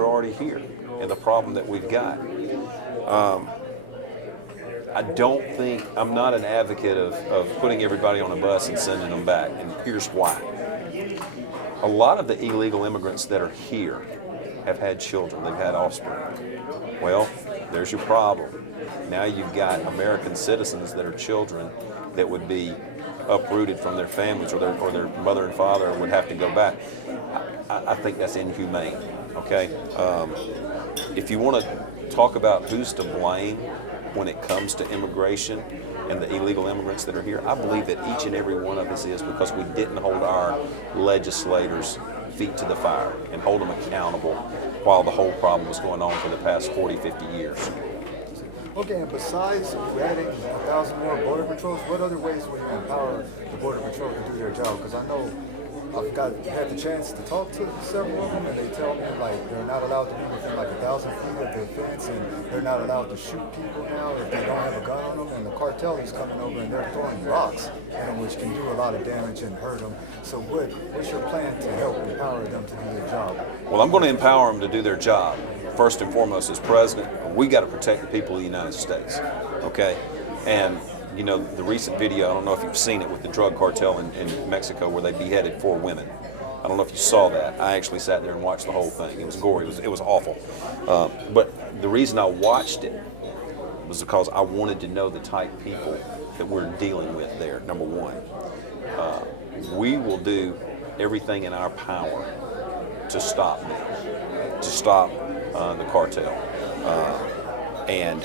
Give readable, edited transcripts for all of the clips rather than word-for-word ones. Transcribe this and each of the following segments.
are already here and the problem that we've got. I don't think, I'm not an advocate of putting everybody on a bus and sending them back, and here's why. A lot of the illegal immigrants that are here have had children, they've had offspring. Well, there's your problem. Now you've got American citizens that are children that would be uprooted from their families, or their mother and father would have to go back. I think that's inhumane, okay? If you want to talk about who's to blame when it comes to immigration and the illegal immigrants that are here, I believe that each and every one of us is, because we didn't hold our legislators' feet to the fire and hold them accountable while the whole problem was going on for the past 40, 50 years. Okay, and besides adding 1,000 more Border Patrols, what other ways will you empower the Border Patrol to do their job? Because I know I've had the chance to talk to several of them, and they tell me like they're not allowed to be within like 1,000 feet of the fence, and they're not allowed to shoot people now if they don't have a gun on them. And the cartel is coming over and they're throwing rocks at them, which can do a lot of damage and hurt them. So what's your plan to help empower them to do their job? Well, I'm going to empower them to do their job. First and foremost, as president, we got to protect the people of the United States, okay? And you know, the recent video, I don't know if you've seen it, with the drug cartel in Mexico where they beheaded 4 women. I don't know if you saw that. I actually sat there and watched the whole thing. It was gory. It was awful. But the reason I watched it was because I wanted to know the type of people that we're dealing with there, number one. We will do everything in our power to stop them, to stop the cartel. And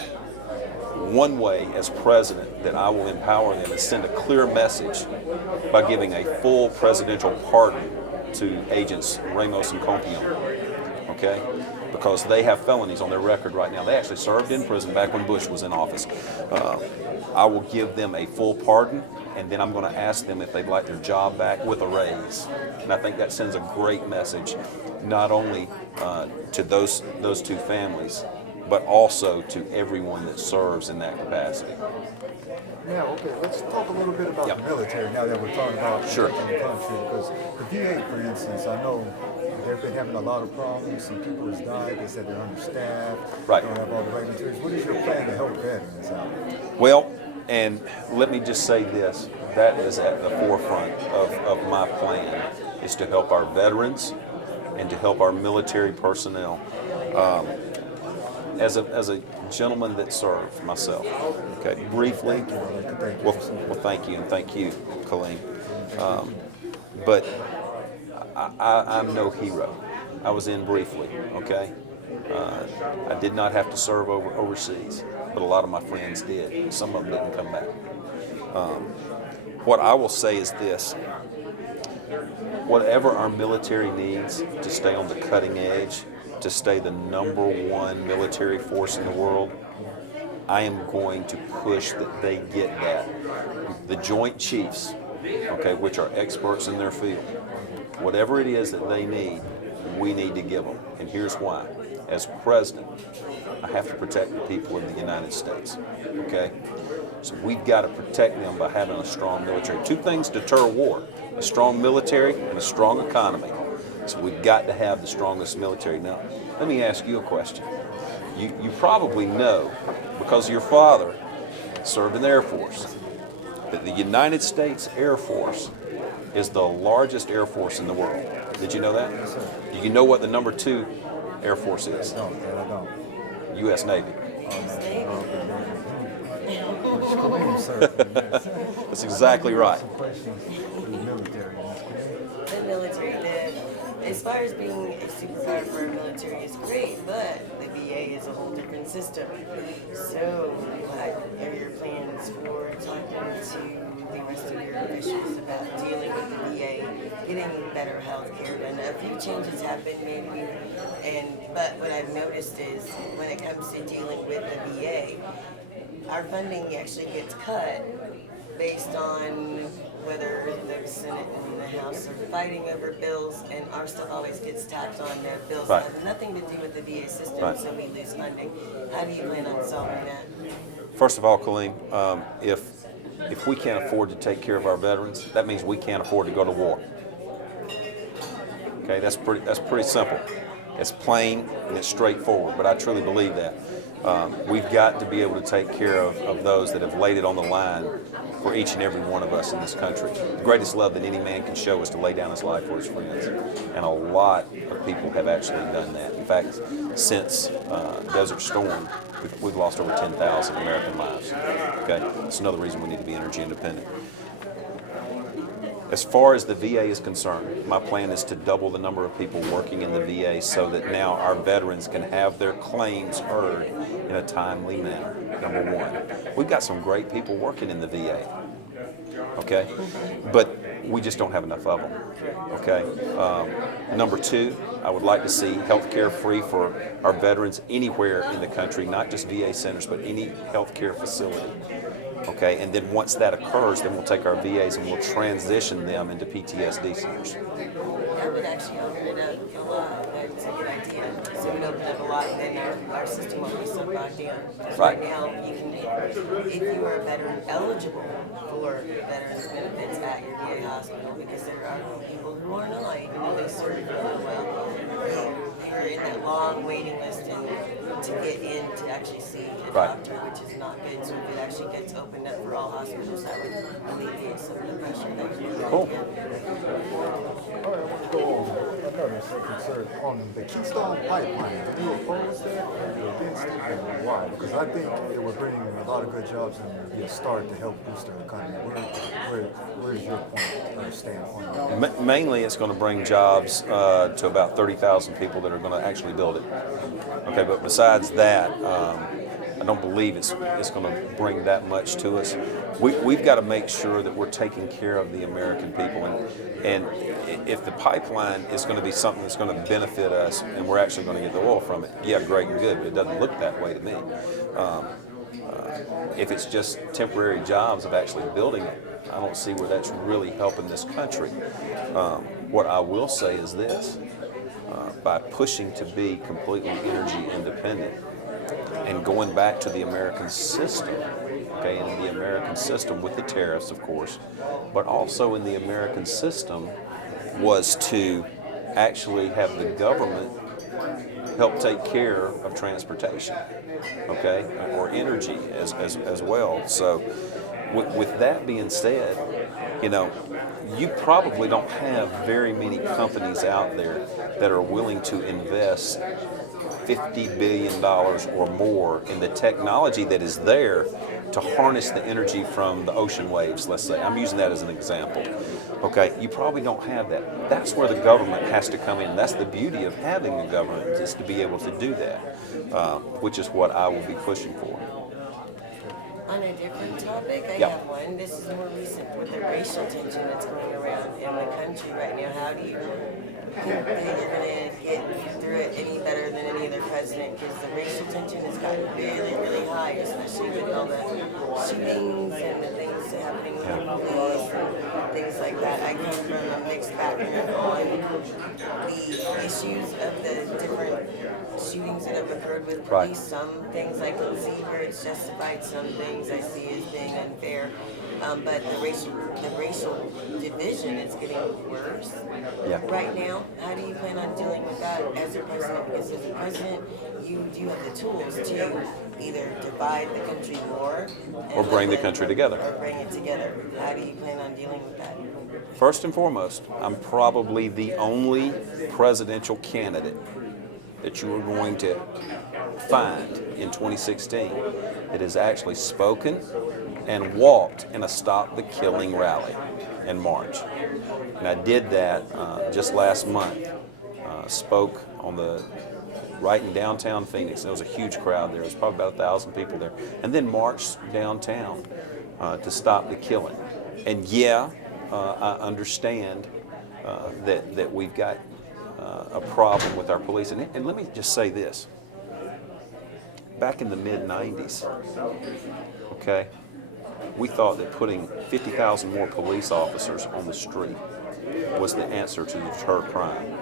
one way as president that I will empower them is send a clear message by giving a full presidential pardon to agents Ramos and Campion, okay? Because they have felonies on their record right now. They actually served in prison back when Bush was in office. I will give them a full pardon, and then I'm going to ask them if they'd like their job back with a raise. And I think that sends a great message, not only to those 2 families, but also to everyone that serves in that capacity. Yeah, okay, let's talk a little bit about the military now that we're talking about protecting the country. Because the VA, for instance, I know they've been having a lot of problems. Some people have died. They said they're understaffed. Right. They don't have all the right materials. What is your plan to help veterans out? Well, and let me just say this, that is at the forefront of my plan, is to help our veterans and to help our military personnel. As a gentleman that served myself, okay, briefly, well, thank you, and thank you, Colleen. But I'm no hero. I was in briefly, okay? I did not have to serve overseas, but a lot of my friends did. Some of them didn't come back. What I will say is this: whatever our military needs to stay on the cutting edge, to stay the #1 military force in the world, I am going to push that they get that. The Joint Chiefs, okay, which are experts in their field, whatever it is that they need, we need to give them. And here's why. As president, I have to protect the people of the United States, okay? So we've got to protect them by having a strong military. 2 things deter war: a strong military and a strong economy. So we've got to have the strongest military. Now, let me ask you a question. You probably know, because your father served in the Air Force, that the United States Air Force is the largest Air Force in the world. Did you know that? Yes, sir. Do you know what the #2 Air Force is? No, I don't. U.S. Navy. That's exactly right. Some questions for the military. The military, as far as being a superpower for our military is great, but the VA is a whole different system. So, what are your plans for talking to the rest of your officials about dealing with the VA, getting better health care done? A few changes have been made, but what I've noticed is when it comes to dealing with the VA, our funding actually gets cut based on whether the Senate and the House are fighting over bills, and our stuff always gets tacked on their bills that have nothing to do with the VA system, so we lose funding. How do you plan on solving that? First of all, Colleen, if we can't afford to take care of our veterans, that means we can't afford to go to war. Okay, that's pretty simple. It's plain and it's straightforward, but I truly believe that. We've got to be able to take care of those that have laid it on the line for each and every one of us in this country. The greatest love that any man can show is to lay down his life for his friends. And a lot of people have actually done that. In fact, since Desert Storm, we've lost over 10,000 American lives. Okay, that's another reason we need to be energy independent. As far as the VA is concerned, my plan is to double the number of people working in the VA so that now our veterans can have their claims heard in a timely manner, number one. We've got some great people working in the VA, okay? But we just don't have enough of them, okay? Number two, I would like to see health care free for our veterans anywhere in the country, not just VA centers, but any health care facility. Okay, and then once that occurs, then we'll take our VAs and we'll transition them into PTSD centers. That would actually open it up a lot. That's a good idea. So it would open up a lot, and then our system won't be so bogged down. Right. Right now, you can, if you are a veteran eligible for veterans benefits at your VA hospital, because there are people who are not, even though they serve really well. They're in that long waiting list and to get in to actually see a Right. doctor, which is not good. So if it actually gets opened up for all hospitals, that would alleviate some of the pressure that you're going Cool. to get. All right, I want to go on another subject, sir. On the Keystone Pipeline, do you oppose that or are you against it, and why? Because I think it would bring a lot of good jobs and be a start to help boost our economy. Where's your point or stand on that? Mainly, it's going to bring jobs to about 30,000 people that are going to actually build it. Okay, but besides that, I don't believe it's going to bring that much to us. We've got to make sure that we're taking care of the American people, and if the pipeline is going to be something that's going to benefit us, and we're actually going to get the oil from it, yeah, great and good, but it doesn't look that way to me. If it's just temporary jobs of actually building it, I don't see where that's really helping this country. What I will say is this. By pushing to be completely energy independent and going back to the American system, okay, in the American system with the tariffs, of course, but also in the American system was to actually have the government help take care of transportation, okay, or energy as well. So with that being said, you know, you probably don't have very many companies out there that are willing to invest $50 billion or more in the technology that is there to harness the energy from the ocean waves, let's say. I'm using that as an example. Okay, you probably don't have that. That's where the government has to come in. That's the beauty of having a government, is to be able to do that, which is what I will be pushing for. On a different topic, I Yeah. have one. This is more recent with the racial tension that's going around in the country right now. How do you think that you're going to get through it any better than any other president? Because the racial tension has gotten really, really high, especially with all the shootings and the things happening with the police and things like that. I come from a mixed background on the issues of the different shootings that have occurred with Right. police. Some things I can see where it's justified, some things I see as being unfair. But the racial division is getting worse Yeah. right now. How do you plan on dealing with that as a president? Because as a president, you do have the tools to either divide the country more Or bring the country together. Or bring it together. How do you plan on dealing with that? First and foremost, I'm probably the only presidential candidate that you are going to find in 2016 that has actually spoken and walked in a Stop the Killing rally in March. And I did that just last month. Spoke on right in downtown Phoenix. There was a huge crowd there. There was probably about 1,000 people there. And then marched downtown to stop the killing. And yeah, I understand that we've got a problem with our police. And let me just say this. Back in the mid-90s, okay, we thought that putting 50,000 more police officers on the street was the answer to deter crime.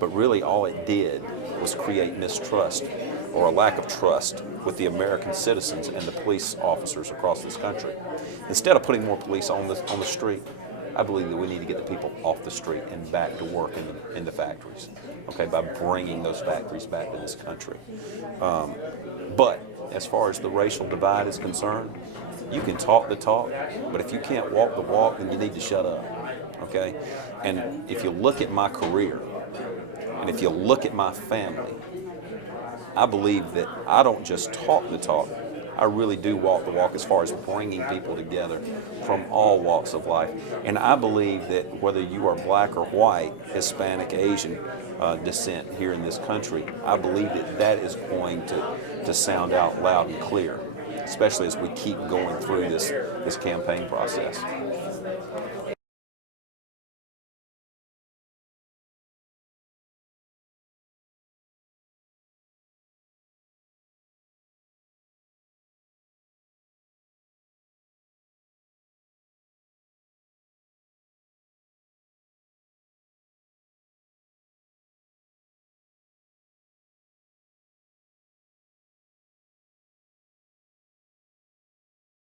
But really all it did was create mistrust or a lack of trust with the American citizens and the police officers across this country. Instead of putting more police on the street, I believe that we need to get the people off the street and back to work in the factories, okay, by bringing those factories back to this country. But as far as the racial divide is concerned, you can talk the talk, but if you can't walk the walk, then you need to shut up, okay? And if you look at my career, and if you look at my family, I believe that I don't just talk the talk, I really do walk the walk as far as bringing people together from all walks of life. And I believe that whether you are black or white, Hispanic, Asian descent here in this country, I believe that that is going to sound out loud and clear, especially as we keep going through this campaign process.